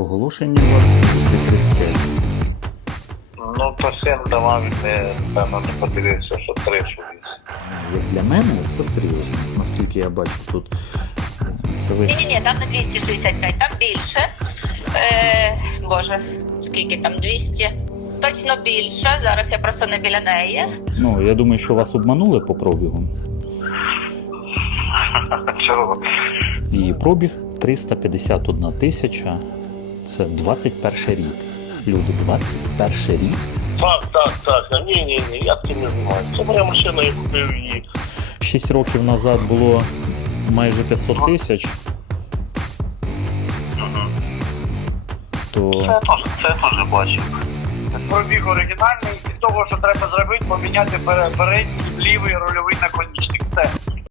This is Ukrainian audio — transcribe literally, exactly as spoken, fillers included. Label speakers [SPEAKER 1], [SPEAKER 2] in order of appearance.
[SPEAKER 1] оголошення у вас двісті тридцять п'ять.
[SPEAKER 2] Ну, то син давав, він не, певно, не подивився, що три швидше.
[SPEAKER 1] Як для мене це серйозно, наскільки я бачу тут. Це ви...
[SPEAKER 3] Ні-ні-ні, там не двісті шістдесят п'ять, там більше. Е, Боже, скільки там, двісті? Точно більше, зараз я просто не біля неї.
[SPEAKER 1] Ну, я думаю, що вас обманули по пробігу.
[SPEAKER 2] Чого?
[SPEAKER 1] Її пробіг триста п'ятдесят одна тисяча. Це двадцять перший рік. Люди, двадцять перший рік.
[SPEAKER 2] Так, так, так. Ні, ні, ні, я цим не займаюся. Це моя машина, я купив її.
[SPEAKER 1] шість років назад було майже п'ятсот тисяч.
[SPEAKER 2] Угу.
[SPEAKER 1] То...
[SPEAKER 2] Це я теж, це я теж бачив. Пробіг оригінальний, і того, що треба зробити, поміняти передній лівий рульовий наконечник.